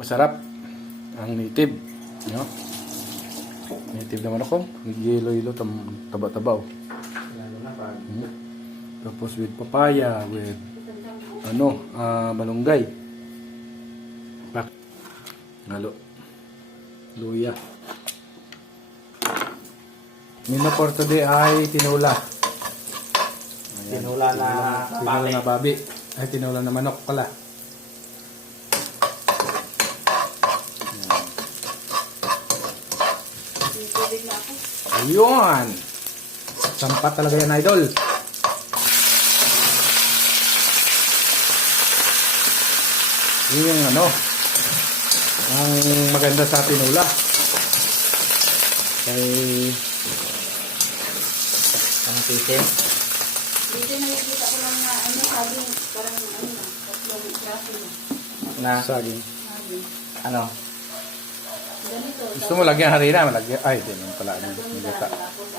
Masarap ang native, no? Native naman ako. Yelo-yelo, taba-taba. Tapos with papaya, with malunggay. Halo. Luya. Menu for today ay tinula. Ayan. Tinula na babi. Ay, tinula na manok pala. Ayun! Sampat talaga yan, idol. Yun yung ang maganda sa tinula. Kay ang titin. Dito nakikita ko lang na sabi parang tatlong klase na. Na saging. Sabi. ano? Ganito. Gusto mo lagyan harina? Malagyan. Ay, din yung pala. Tapos Nilata. tapos